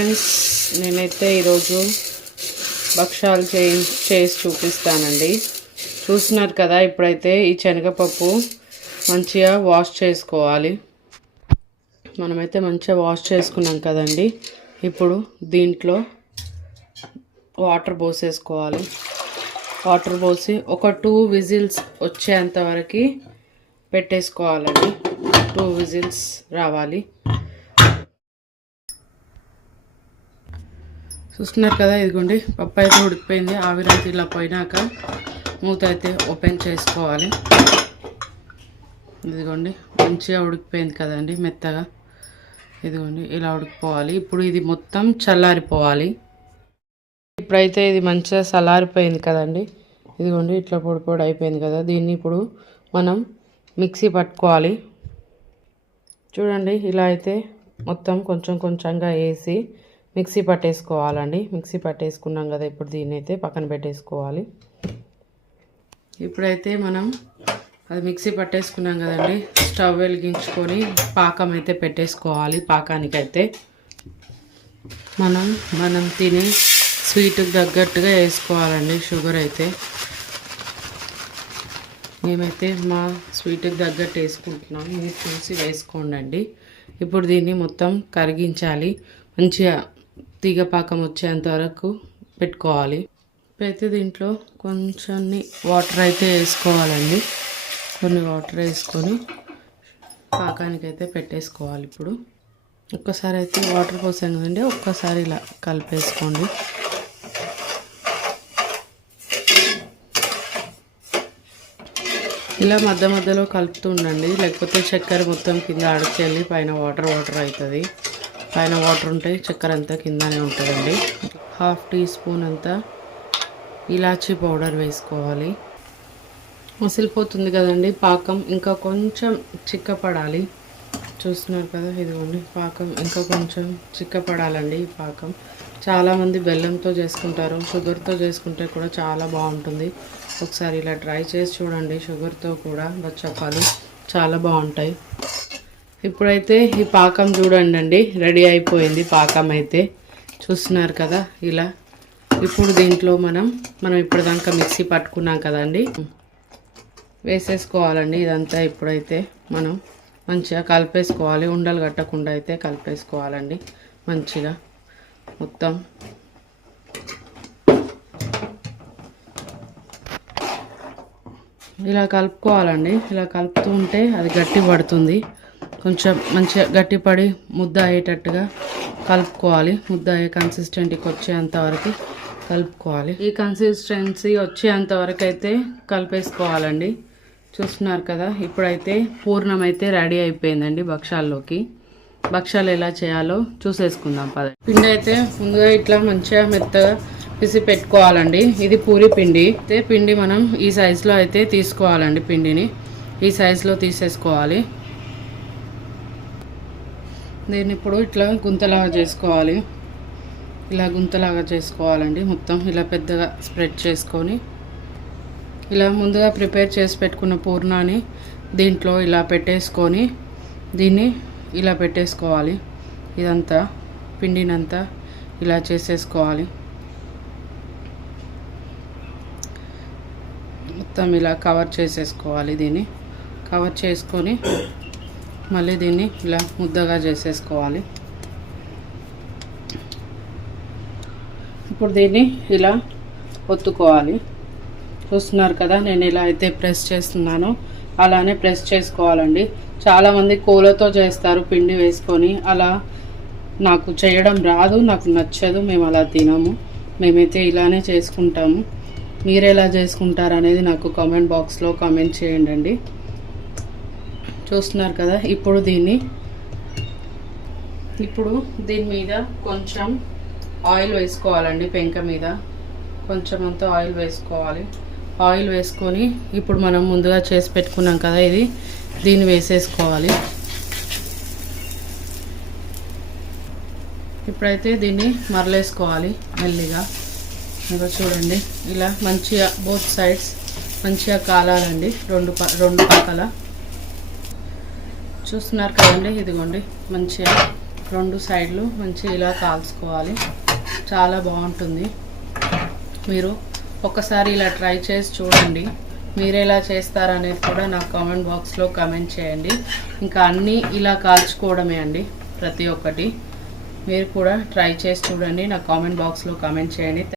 Friends, నేనైతే ఈరోజు భక్షాలు చేసి చూపిస్తానండి. చూస్తున్నారు కదా, ఇప్పుడైతే ఈ శనగపప్పు మంచిగా వాష్ చేసుకోవాలి. మనమైతే మంచిగా వాష్ చేసుకున్నాం కదండి. ఇప్పుడు దీంట్లో వాటర్ పోసేసుకోవాలి. వాటర్ పోసి ఒక 2 విజిల్స్ వచ్చేంత వరకు పెట్టేసుకోవాలండి. 2 విజిల్స్ రావాలి. చూస్తున్నారు కదా, ఇదిగోండి పప్పు అయితే ఉడికిపోయింది. ఆవిరైతే ఇలా పోయినాక మూత అయితే ఓపెన్ చేసుకోవాలి. ఇదిగోండి మంచిగా ఉడికిపోయింది కదండి, మెత్తగా. ఇదిగోండి ఇలా ఉడికిపోవాలి. ఇప్పుడు ఇది మొత్తం చల్లారిపోవాలి. ఇప్పుడైతే ఇది మంచిగా చల్లారిపోయింది కదండి. ఇదిగోండి ఇట్లా పొడి పొడి అయిపోయింది కదా. దీన్ని ఇప్పుడు మనం మిక్సీ పట్టుకోవాలి. చూడండి, ఇలా అయితే మొత్తం కొంచెం కొంచెంగా వేసి మిక్సీ పట్టేసుకోవాలండి. మిక్సీ పట్టేసుకున్నాం కదా, ఇప్పుడు దీన్ని అయితే పక్కన పెట్టేసుకోవాలి. ఇప్పుడైతే మనం అది మిక్సీ పట్టేసుకున్నాం కదండి, స్టవ్ వెలిగించుకొని పాకం అయితే పెట్టేసుకోవాలి. పాకానికైతే మనం తినే స్వీట్కి తగ్గట్టుగా వేసుకోవాలండి. షుగర్ అయితే మేమైతే మా స్వీట్కి తగ్గట్టు వేసుకుంటున్నాం. మీరు చూసి వేసుకోండి. ఇప్పుడు దీన్ని మొత్తం కరిగించాలి. మంచిగా తీగ పాకం వచ్చేంత వరకు పెట్టుకోవాలి. ఇప్పుడైతే దీంట్లో కొంచెం వాటర్ అయితే వేసుకోవాలండి. కొన్ని వాటర్ వేసుకొని పాకానికైతే పెట్టేసుకోవాలి. ఇప్పుడు ఒక్కసారి అయితే వాటర్ పోసాం కదండి, ఒక్కసారి ఇలా కలిపేసుకోండి. ఇలా మధ్య మధ్యలో కలుపుతూ ఉండండి, లేకపోతే చక్కెర మొత్తం కింద అడుకెళ్ళి పైన వాటర్ అవుతుంది. పైన వాటర్ ఉంటే చక్కెర అంతా కిందనే ఉంటుందండి. 1/2 టీ స్పూన్ అంతా ఇలాచీ పౌడర్ వేసుకోవాలి. మసిలిపోతుంది కదండి పాకం, ఇంకా కొంచెం చిక్కపడాలి. చూస్తున్నారు కదా, ఇదిగోండి పాకం ఇంకా కొంచెం చిక్కపడాలండి. ఈ పాకం చాలామంది బెల్లంతో చేసుకుంటారు, షుగర్తో చేసుకుంటే కూడా చాలా బాగుంటుంది. ఒకసారి ఇలా ట్రై చేసి చూడండి. షుగర్తో కూడా బచ్చప్పాలు చాలా బాగుంటాయి. ఇప్పుడైతే ఈ పాకం చూడండి, రెడీ అయిపోయింది పాకం అయితే. చూస్తున్నారు కదా ఇలా. ఇప్పుడు దీంట్లో మనం ఇప్పటిదాకా మిక్సీ పట్టుకున్నాం కదండి, వేసేసుకోవాలండి ఇదంతా. ఇప్పుడైతే మనం మంచిగా కలిపేసుకోవాలి. ఉండలు కట్టకుండా అయితే కలిపేసుకోవాలండి మంచిగా మొత్తం. ఇలా కలుపుకోవాలండి. ఇలా కలుపుతూ ఉంటే అది గట్టి పడుతుంది. కొంచెం మంచిగా గట్టిపడి ముద్ద అయ్యేటట్టుగా కలుపుకోవాలి. ముద్ద అయ్యే కన్సిస్టెంట్కి వచ్చేంత వరకు కలుపుకోవాలి. ఈ కన్సిస్టెన్సీ వచ్చేంత వరకు అయితే కలిపేసుకోవాలండి. చూస్తున్నారు కదా, ఇప్పుడైతే పూర్ణం అయితే రెడీ అయిపోయిందండి భక్షాల్లోకి. భక్షాలు ఎలా చేయాలో చూసేసుకుందాం పద. పిండి అయితే ముందుగా ఇట్లా మంచిగా మెత్తగా పిసి పెట్టుకోవాలండి. ఇది పూరి పిండి. అయితే పిండి మనం ఈ సైజులో అయితే తీసుకోవాలండి. పిండిని ఈ సైజులో తీసేసుకోవాలి. దీన్ని ఇప్పుడు ఇట్లా గుంతలాగా చేసుకోవాలి. ఇలా గుంతలాగా చేసుకోవాలండి. మొత్తం ఇలా పెద్దగా స్ప్రెడ్ చేసుకొని ఇలా ముందుగా ప్రిపేర్ చేసి పెట్టుకున్న పూర్ణాన్ని దీంట్లో ఇలా పెట్టేసుకొని దీన్ని ఇలా పెట్టేసుకోవాలి. ఇదంతా పిండినంతా ఇలా చేసేసుకోవాలి. మొత్తం ఇలా కవర్ చేసేసుకోవాలి. దీన్ని కవర్ చేసుకొని మళ్ళీ దీన్ని ఇలా ముద్దగా చేసేసుకోవాలి. ఇప్పుడు దీన్ని ఇలా ఒత్తుకోవాలి. చూస్తున్నారు కదా, నేను ఇలా అయితే ప్రెస్ చేస్తున్నానో అలానే ప్రెస్ చేసుకోవాలండి. చాలామంది కోలతో చేస్తారు పిండి వేసుకొని. అలా నాకు చేయడం రాదు, నాకు నచ్చదు, మేము అలా తినము. మేమైతే ఇలానే చేసుకుంటాము. మీరు ఎలా చేసుకుంటారు అనేది నాకు కామెంట్ బాక్స్లో కామెంట్ చేయండి. చూస్తున్నారు కదా, ఇప్పుడు దీని మీద కొంచెం ఆయిల్ వేసుకోవాలండి. పెంక మీద కొంచెం అంతా ఆయిల్ వేసుకోవాలి. ఆయిల్ వేసుకొని ఇప్పుడు మనం ముందుగా చేసి పెట్టుకున్నాం కదా, దీన్ని వేసేసుకోవాలి. ఇప్పుడైతే దీన్ని మరలేసుకోవాలి మెల్లిగా. ఇంకా చూడండి, ఇలా మంచిగా బోత్ సైడ్స్ మంచిగా కాలాలండి, రెండు పక్కల. చూస్తున్నారు కదండి, ఇదిగోండి మంచిగా రెండు సైడ్లు మంచిగా ఇలా కాల్చుకోవాలి. చాలా బాగుంటుంది. మీరు ఒకసారి ఇలా ట్రై చేసి చూడండి. మీరు ఎలా చేస్తారనేది కూడా నాకు కామెంట్ బాక్స్లో కామెంట్ చేయండి. ఇంకా అన్నీ ఇలా కాల్చుకోవడమే అండి, ప్రతి ఒక్కటి. మీరు కూడా ట్రై చేసి చూడండి, నాకు కామెంట్ బాక్స్లో కామెంట్ చేయండి.